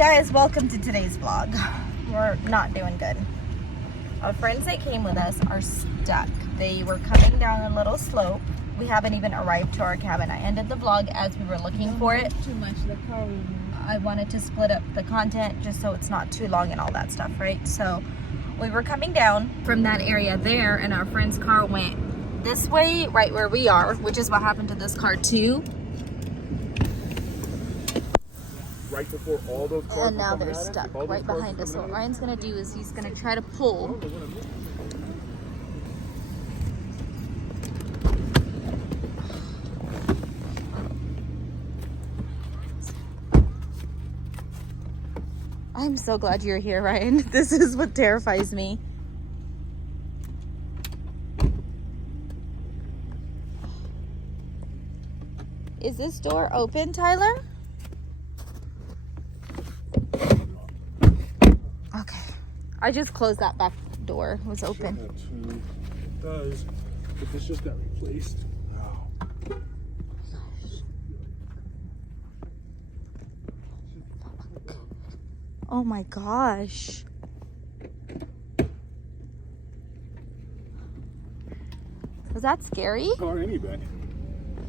guys, welcome to today's vlog. We're not doing good. Our friends that came with us are stuck. They were coming down a little slope. We haven't even arrived to our cabin. I ended the vlog as we were looking for it. Too much, the car will move. I wanted to split up the content just so it's not too long and all that stuff, right? So we were coming down from that area there and our friend's car went this way, right where we are, which is what happened to this car too. Right before all those cars And now they're stuck right behind us. So what Ryan's gonna do is he's gonna try to pull. I'm so glad you're here, Ryan. This is what terrifies me. Is this door open, Tyler? Okay. I just closed that back door. It was open. It does, but this just got replaced. Wow. Oh my gosh. Was that scary? Car anyway.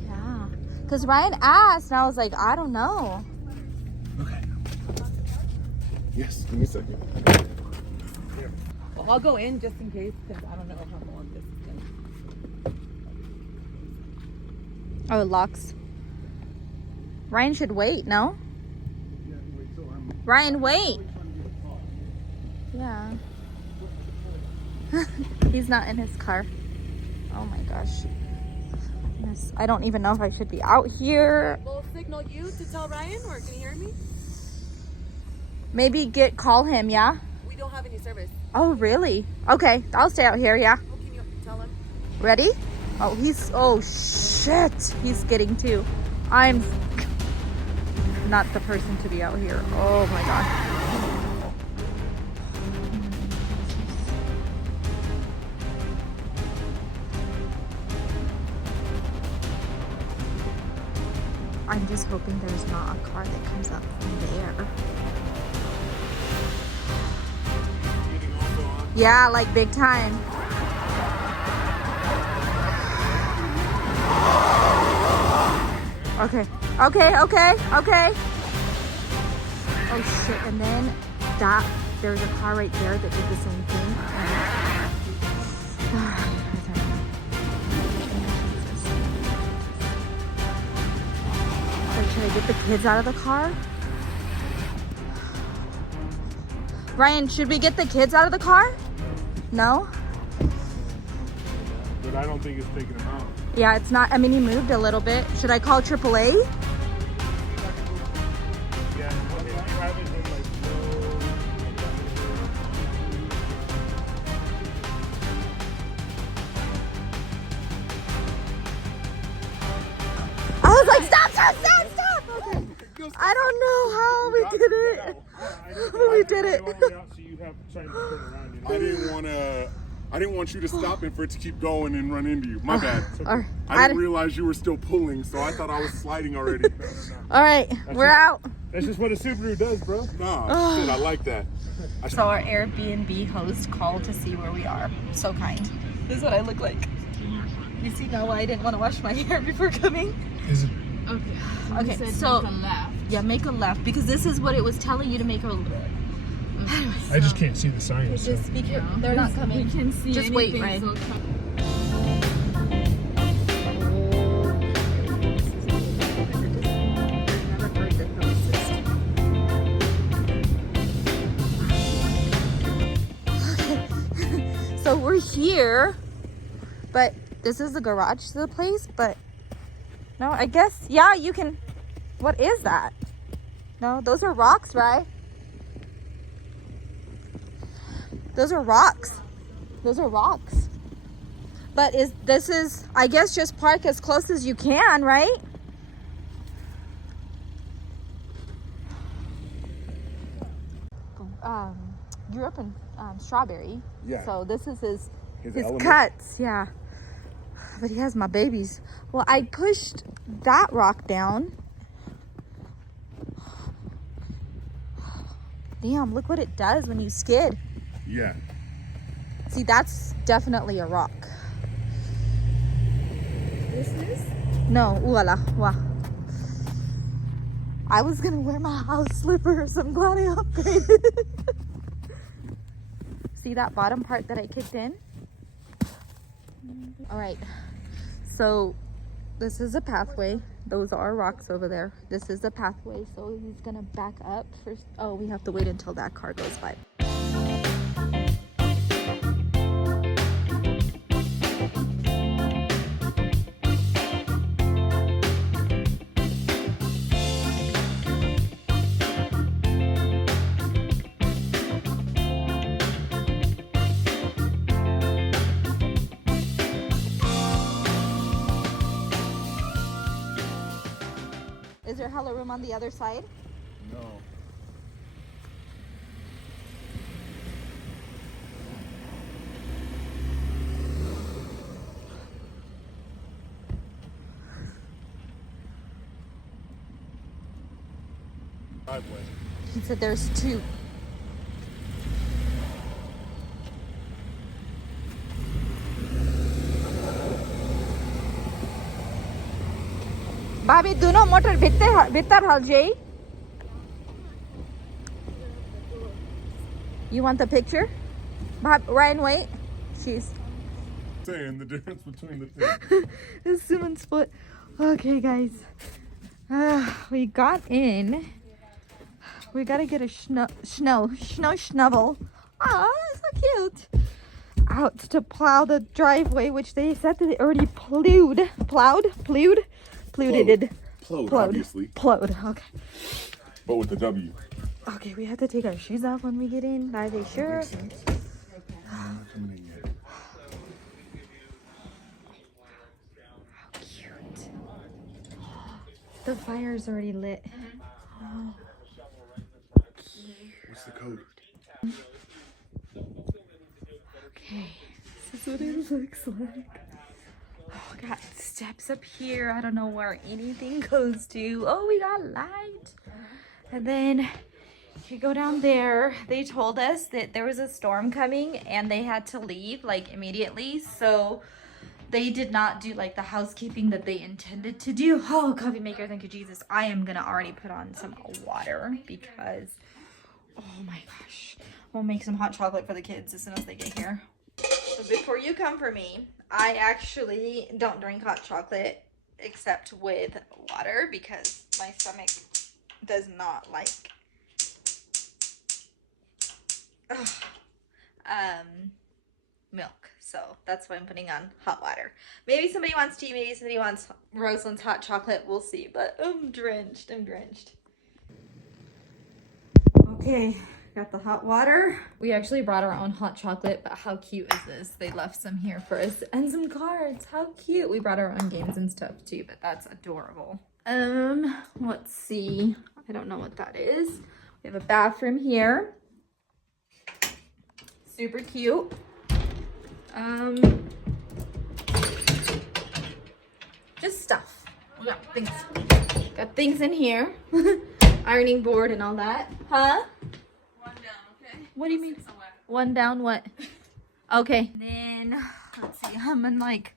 Yeah. Because Ryan asked, and I was like, I don't know. Okay. Yes, give me a second. Here. Well, I'll go in just in case because I don't know how long this is going to. Oh, it locks. Ryan should wait, no? Yeah, wait till I'm Ryan, wait. trying to get a car. Yeah. He's not in his car. Oh my gosh. Goodness. I don't even know if I should be out here. We'll signal you to tell Ryan, or can you hear me? Maybe call him, yeah? We don't have any service. Oh, really? Okay, I'll stay out here, yeah. Oh, can you tell him? Ready? Oh, shit. He's getting too. I'm not the person to be out here. Oh my God. I'm just hoping there's not a car that comes up from there. Yeah, like big time. Okay. Oh shit, and then there's a car right there that did the same thing. Should I get the kids out of the car? Ryan, should we get the kids out of the car? No? But I don't think it's taking him out. Yeah, it's not. I mean, he moved a little bit. Should I call AAA? Yeah, I mean, I haven't been like I was like, stop! Okay. I don't know how we did it. We did it. I didn't want you to stop and for it to keep going and run into you. My bad. Right. I didn't realize you were still pulling, so I thought I was sliding already. All right, we're out. That's just what a Subaru does, bro. Nah, shit, I like that. So our Airbnb host called to see where we are. So kind. This is what I look like. You see now why I didn't want to wash my hair before coming? Is it? Okay, so make a left. Yeah, make a left because this is what it was telling you to make a left. I just can't see the signs. Just speak it. They're not coming. We can see. Just wait, Ryan. So we're here, but this is the garage to the place, but no, I guess, yeah, you can. What is that? No, those are rocks, right? Those are rocks. Those are rocks. But this is, I guess, just park as close as you can, right? Grew up in Strawberry. Yeah. So this is his element. cuts, yeah. But he has my babies. Well, I pushed that rock down. Damn, look what it does when you skid. Yeah. See, that's definitely a rock. This is? No, wala, wa. I was gonna wear my house slippers. I'm glad I upgraded. See that bottom part that I kicked in? All right, so this is a pathway. Those are rocks over there. This is a pathway, so he's gonna back up first. Oh, we have to wait until that car goes by. Is there hella room on the other side? No. Driveway. He said there's two. Bobby, dono motor bitter hal Jay. You want the picture? Bob, Ryan, wait. She's Saying the difference between the two. this Suman split. Okay, guys. We got in. We gotta get a schnovel. Ah, so cute. Out to plow the driveway, which they said that they already plowed, Obviously. Plowed. Okay. But with the W. Okay, we have to take our shoes off when we get in. Are they sure? Makes sense. I'm not coming in yet. How cute. The fire's already lit. Oh, What's the code? okay, this is what it looks like. Oh, got steps up here. I don't know where anything goes to. Oh, we got light. And then you go down there. They told us that there was a storm coming and they had to leave like immediately. So they did not do like the housekeeping that they intended to do. Oh, coffee maker, thank you, Jesus. I am gonna already put on some water because, oh my gosh. We'll make some hot chocolate for the kids as soon as they get here. So before you come for me, I actually don't drink hot chocolate except with water because my stomach does not like milk. So that's why I'm putting on hot water. Maybe somebody wants tea, maybe somebody wants Roselyn's hot chocolate. We'll see, but I'm drenched. Okay, got the hot water. We actually brought our own hot chocolate, but how cute is this? They left some here for us and some cards. How cute. We brought our own games and stuff too, but that's adorable. Let's see. I don't know what that is. We have a bathroom here. Super cute. Just stuff. We got things. Got things in here. Ironing board and all that. Huh? One down, okay? What do you mean? One down what? Okay. Then let's see. I'm in like.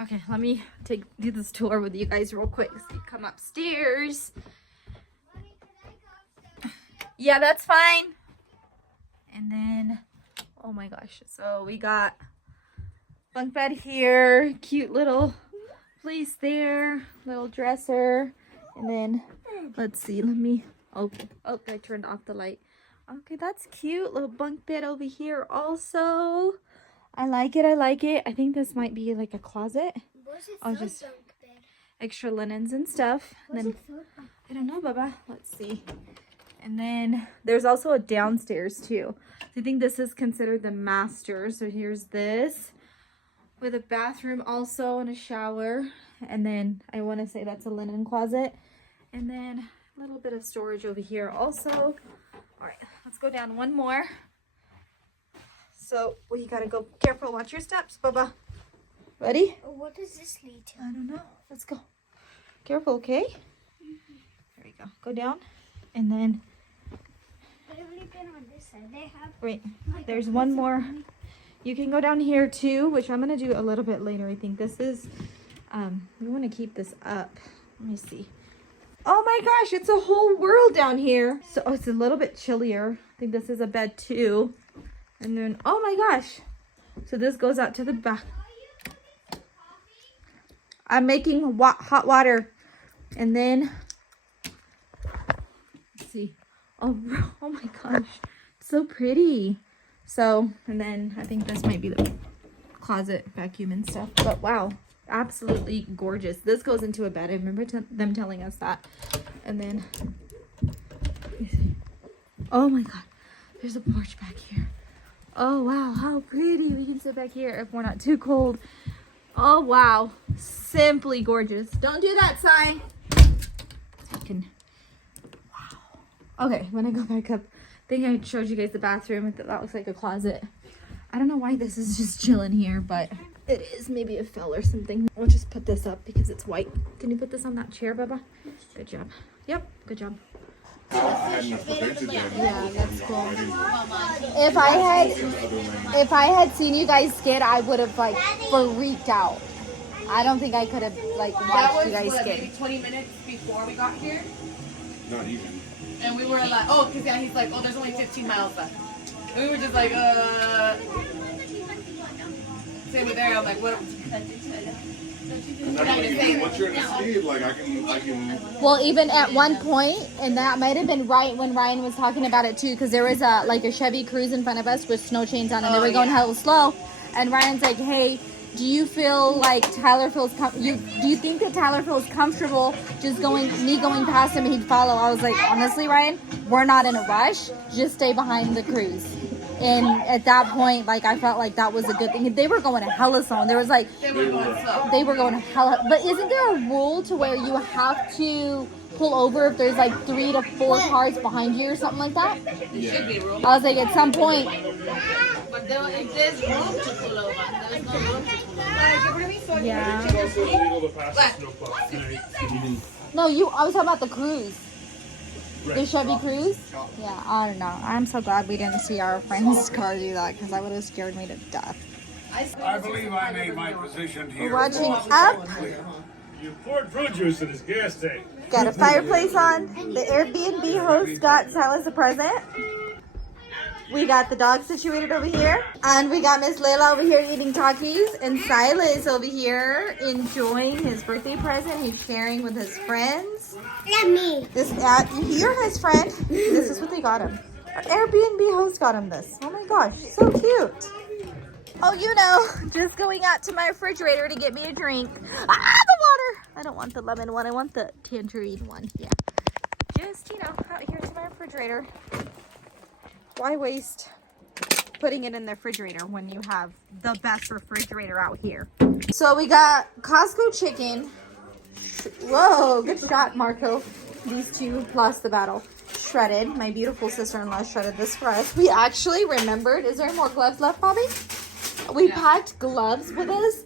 Okay, let me do this tour with you guys real quick. So you come upstairs. Yeah, that's fine. And then, oh my gosh. So we got bunk bed here. Cute little place there. Little dresser. And then, let's see. Let me, oh, I turned off the light. Okay, that's cute. Little bunk bed over here also. I like it. I think this might be like a closet. Oh, just extra linens and stuff. And then, I don't know, Baba. Let's see. And then there's also a downstairs too. I think this is considered the master. So here's this with a bathroom also and a shower. And then I want to say that's a linen closet. And then a little bit of storage over here also. All right, let's go down one more. So we gotta go careful. Watch your steps, Baba. Ready? What does this lead to? I don't know. Let's go. Careful, okay? There we go. Go down. And then, But only Wait, there's one more. You can go down here too, which I'm gonna do a little bit later. I think this is, we want to keep this up. Let me see. Oh my gosh, it's a whole world down here. So it's a little bit chillier. I think this is a bed too. And then, oh my gosh. So this goes out to the back. I'm making hot water. And then, let's see. Oh my gosh. So pretty. So, and then I think this might be the closet vacuum and stuff. But wow, absolutely gorgeous. This goes into a bed. I remember them telling us that. And then, let me see. Oh my god, there's a porch back here. Oh wow, how pretty. We can sit back here if we're not too cold. Oh wow, simply gorgeous. Don't do that, Si. Wow. Okay, when I go back up, I think I showed you guys the bathroom. That looks like a closet. I don't know why this is just chilling here, but it is. Maybe it fell or something. We'll just put this up because it's white. Can you put this on that chair, Bubba? Good job. Yep, good job. Yeah, that's cool. If I had seen you guys skid, I would have like freaked out. I don't think I could have like watched you guys skid. Maybe 20 minutes before we got here. Not even. And we were like, oh, because yeah, he's like, oh, there's only 15 miles left. And we were just like, Same with there. I'm like, what? Once you're in a speed, like I can. Well, even at one point, and that might have been right when Ryan was talking about it too, because there was a Chevy Cruze in front of us with snow chains on, and they were going hella slow. And Ryan's like, "Hey, do you feel like Tyler feels? Do you think that Tyler feels comfortable just going past him and he'd follow?" I was like, honestly, Ryan, we're not in a rush. Just stay behind the Cruze. And at that point, like, I felt like that was a good thing. They were going to hella slow. And there was like, they were going to hella. But isn't there a rule to where you have to pull over if there's like 3 to 4 cars behind you or something like that? There should be a rule. I was like, at some point. But there's room to pull over. There's no room to pull over. Yeah. It's also illegal to pass the snowplow tonight. No, I was talking about the Cruze. Right. The Chevy Cruze? Yeah, I don't know. I'm so glad we didn't see our friend's car do that because that would have scared me to death. I believe I made my position here. We're watching up. You poured fruit juice in his gas tank. Got a fireplace on. The Airbnb host got Silas a present. We got the dog situated over here. And we got Miss Layla over here eating Takis. And Silas over here enjoying his birthday present. He's sharing with his friends. Not me. You're his friend. This is what they got him. Our Airbnb host got him this. Oh my gosh, so cute. Oh, you know, just going out to my refrigerator to get me a drink. Ah, the water. I don't want the lemon one. I want the tangerine one. Yeah. Just, out here to my refrigerator. Why waste putting it in the refrigerator when you have the best refrigerator out here? So we got Costco chicken. Whoa, good shot, Marco. These two plus the battle. Shredded. My beautiful sister-in-law shredded this for us. We actually remembered. Is there more gloves left, Bobby? We packed gloves with us.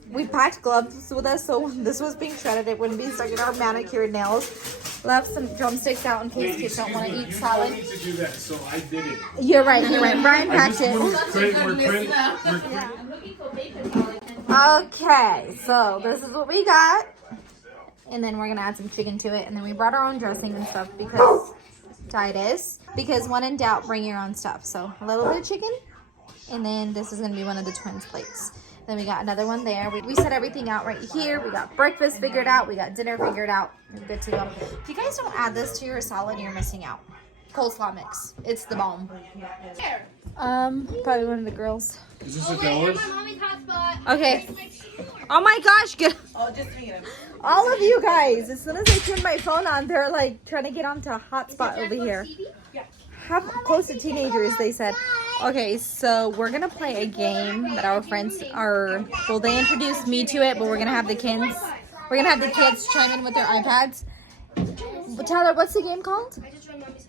So when this was being shredded, it wouldn't be stuck in our manicured nails. Left some drumsticks out in case kids don't want to eat salad. You told me to do that, so I did it. You're right. Brian packed it. Okay, so this is what we got. And then we're going to add some chicken to it. And then we brought our own dressing and stuff because Titus. Because when in doubt, bring your own stuff. So a little bit of chicken. And then this is going to be one of the twins' plates. Then we got another one there. We set everything out right here. We got breakfast figured out. We got dinner figured out. We're good to go. If you guys don't add this to your salad, you're missing out. Coleslaw mix. It's the bomb. Probably one of the girls. Is this a dollar? Okay. Oh my gosh, good. Oh, just me. All of you guys, as soon as I turn my phone on, they're like trying to get onto a hotspot over here. Have close to teenagers, they said. Okay, so we're gonna play a game that our friends are. Well, they introduced me to it, but we're gonna have the kids. We're gonna have the kids chime in with their iPads. But Tyler, what's the game called?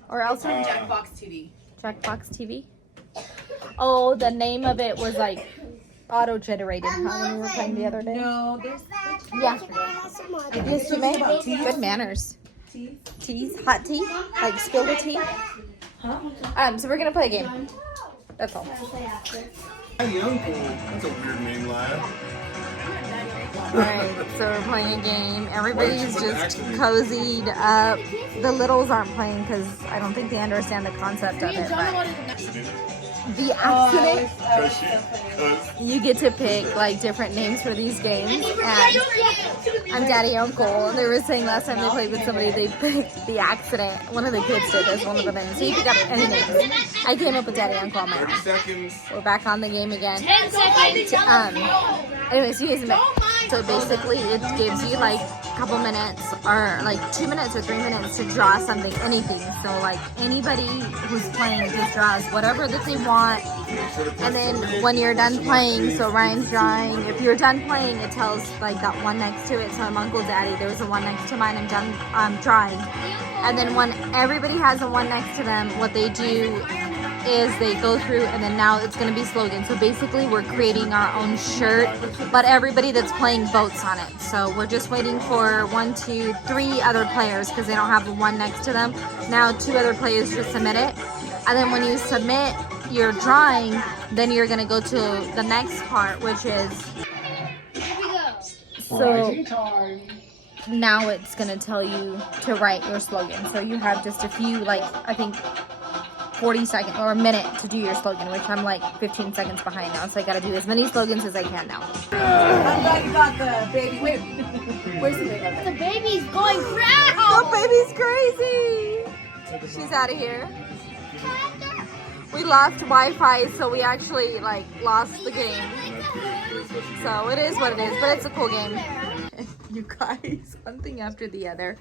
Or else Jackbox TV. Jackbox TV. Oh, the name of it was like auto-generated. How when we were playing the other day? No, there's. Yeah. Yes, you may. Good manners. Teas, hot tea, like spill the tea. So we're gonna play a game. That's all. Daddy Uncle. That's a weird name, Lyle. Alright, so we're playing a game. Everybody's just cozied up. The littles aren't playing because I don't think they understand the concept of it. But the accident, you get to pick like different names for these games. And I'm Daddy Uncle. And they were saying last time they played with somebody, they picked the accident. One of the kids did as one of the names. So you pick up any names. I came up with Daddy Uncle on my own. We're back on the game again. 10 seconds. Anyways, you guys admit. So basically, it gives you like a couple minutes or like 2 minutes or 3 minutes to draw something, anything. So like anybody who's playing just draws whatever that they want. And then when you're done playing, so Ryan's drawing. If you're done playing, it tells like that one next to it. So I'm Uncle Daddy. There was a one next to mine. I'm done drawing. And then when everybody has a one next to them, what they do is they go through, and then now it's going to be slogans. So basically we're creating our own shirt, but everybody that's playing votes on it. So we're just waiting for 1, 2, 3 other players because they don't have the one next to them. Now 2 other players just submit it, and then when you submit your drawing, then you're going to go to the next part, which is so now it's going to tell you to write your slogan. So you have just a few, like I think 40 seconds or a minute to do your slogan, which I'm like 15 seconds behind now, so I gotta do as many slogans as I can now. I'm glad you got the baby. Wait, where's the baby? The baby's going brown. The baby's crazy. She's out of here. We lost Wi-Fi, so we actually like lost the game. So it is what it is, but it's a cool game. You guys, one thing after the other.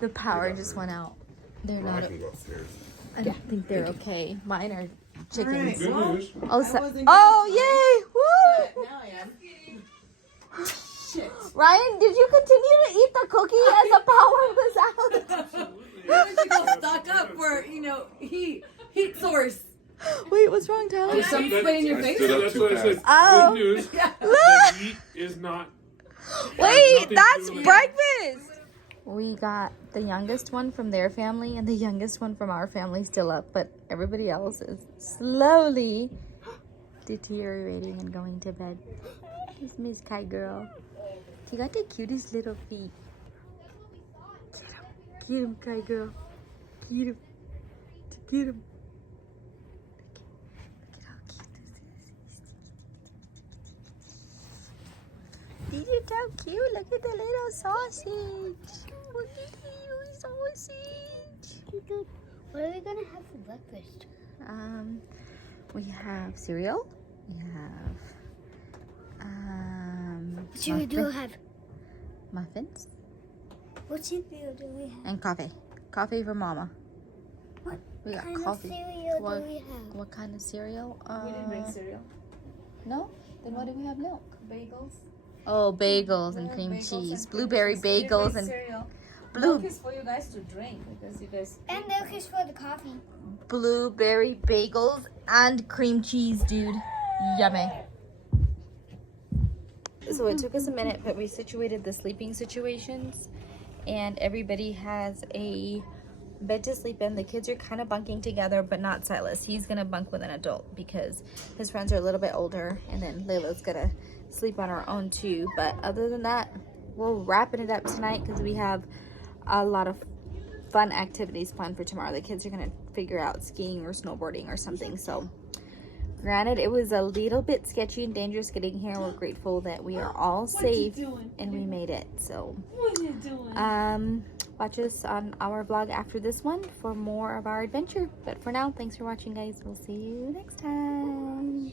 The power just went out. They're not. I don't think they're okay. Mine are chickens. Good news. Oh, yay! Woo! Now I am. Shit. Ryan, did you continue to eat the cookie as the power was out? Why don't you go stock up for, heat source? Wait, what's wrong, Tyler? There's some spit in your face? That's what I said. Oh. Good news. Yeah. The heat is not. Wait, that's breakfast! We got the youngest one from their family and the youngest one from our family still up, but everybody else is slowly deteriorating and going to bed. It's Miss Kai girl. She got the cutest little feet. Get him, Kai girl. Get him. Get him. Look at how cute this is. Did you so cute? Look at the little sausage. Look at the sausage. What are we gonna have for breakfast? We have cereal. We have What cereal do we have? muffins What cereal do we have? and coffee. Coffee for Mama. What We got kind coffee. of cereal What- do we have? What kind of cereal? We didn't bring cereal. No? Then why do we have milk? Bagels. Oh, bagels and cream cheese. Blueberry bagels and blue Milk is for you guys to drink because you guys. And milk is for the coffee. blueberry bagels and cream cheese, dude. Yummy. So it took us a minute, but we situated the sleeping situations, and everybody has a bed to sleep in. The kids are kind of bunking together, but not Silas. He's gonna bunk with an adult because his friends are a little bit older, and then Layla's gonna sleep on her own too. But other than that, we're wrapping it up tonight because we have a lot of fun activities planned for tomorrow. The kids are gonna figure out skiing or snowboarding or something. So granted, it was a little bit sketchy and dangerous getting here. We're grateful that we are all safe and we made it. So watch us on our vlog after this one for more of our adventure. But for now, thanks for watching, guys. We'll see you next time.